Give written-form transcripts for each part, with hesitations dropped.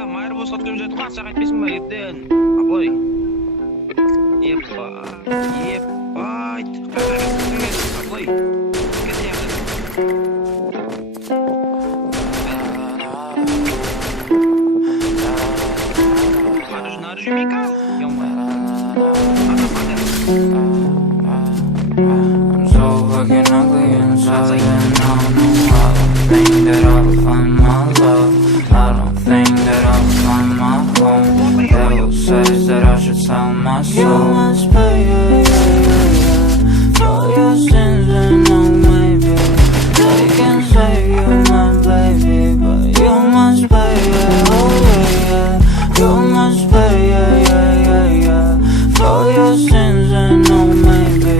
Бля, майыр босатып жатқан сақ айтпайсың ба ертең? Абой. Ебайт. Абой. Надо же мика? I'm so fucking ugly inside, and I don't think that I will find my love. I don't think that I will find my home. Devil says that I should sell my soul. You must pay, for your sins, and no maybe they can save you, my baby, but you must pay, oh yeah. You must pay, for your sins, and no maybe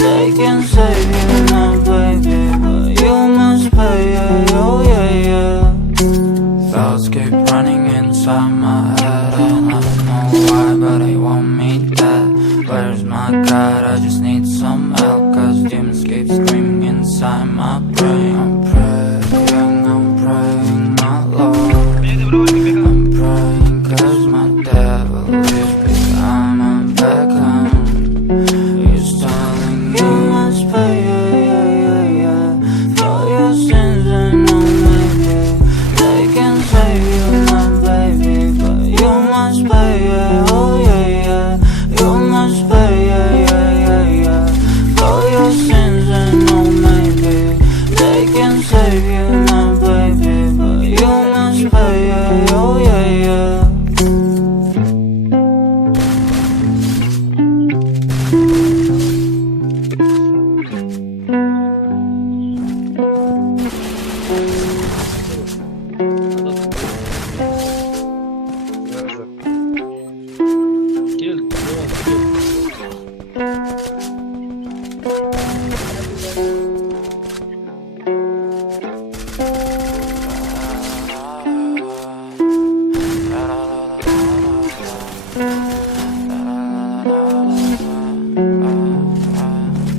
they can save you, my baby, but you must pay, oh yeah. Thoughts keep running inside my head, and I don't know why, but they want me dead. Where's my God? I just need some help, cause demons keep screaming inside my brain. I'm praying, my Lord. I'm praying cause my devil is behind my back home. He's telling me you must pay, for your sins, and no maybe they can save you, my baby, but you must pay, oh yeah. You must pay, for your sins, and no maybe they can save you, my baby, but you must pay, oh yeah.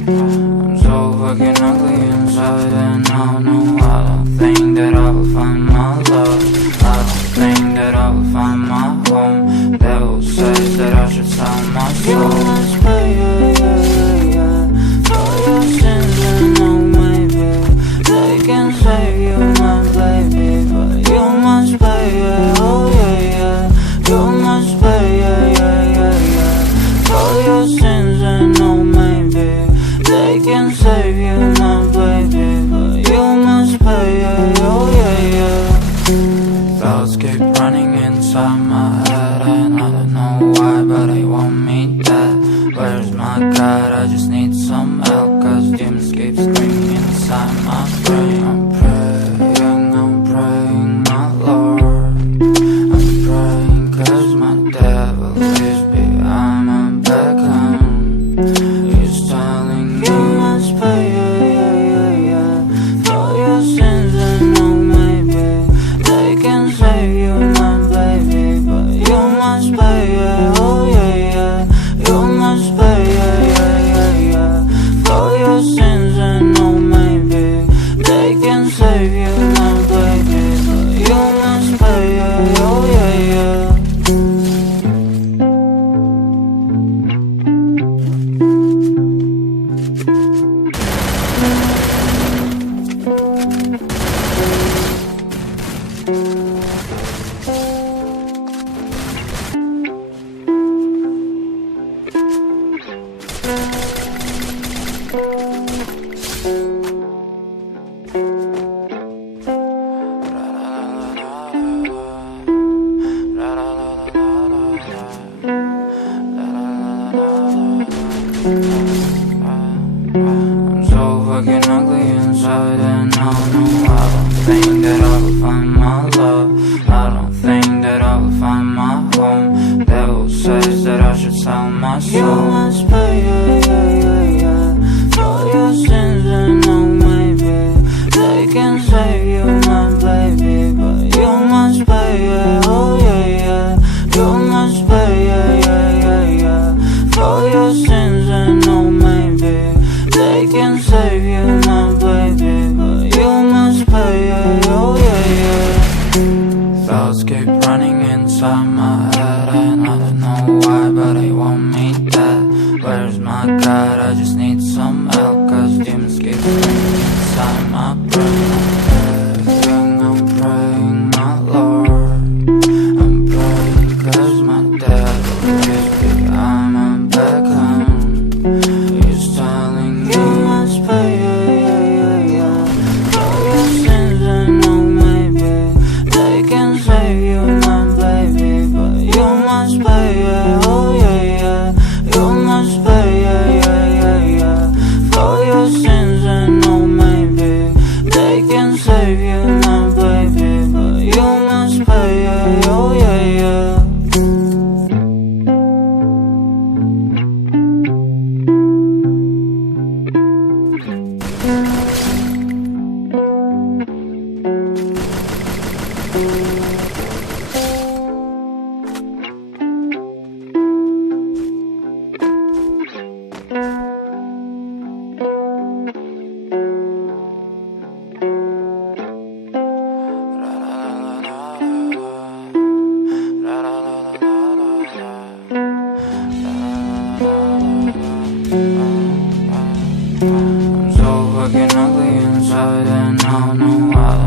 I'm so fucking ugly inside, and I don't think that I will find my love. I don't think that I will find my home. Devil says that I should sell my soul. You must pay, for your sins, and no maybe they can save you, my baby, but you must pay, oh yeah. You must pay, for your sins, and no maybe they can save you, my baby, but you must pay, oh yeah. Thoughts keep running inside my head, and I don't know why, but they want me dead. Where's my God? I just need some help, cause demons keep screaming inside my brain. I'm praying, my Lord. I'm praying cause my devil is behind my back home. He's telling me you must pay, for your sins, and no maybe they can save you, my baby, but you must pay, oh yeah. You must pay, for your sins, and no maybe they can save you, my baby, but you must pay, oh yeah. I'm so fucking ugly inside, and I don't think that I will find my love. I don't think that I will find my home. Devil says that I should sell my soul. You must pay, for your sins, and no maybe they can save you, my baby, but you must pay, oh yeah. You must pay, for your sins, and no maybe they can save you, my baby, but you must pay, oh yeah. Thoughts keep running inside my head, and I don't know why, but they want me dead. Where's my God? I just need some help, cause demons keep screaming inside my brain. I'm praying, my Lord. I'm praying cause my dad always be I'm back home. He's telling you must pay, for your sins, and no maybe they can save you, my baby, but you must pay, oh yeah, you must pay, for your sins, and no maybe they can save you, my baby, but you must pay, oh yeah. I'm so fucking ugly inside, and I don't know why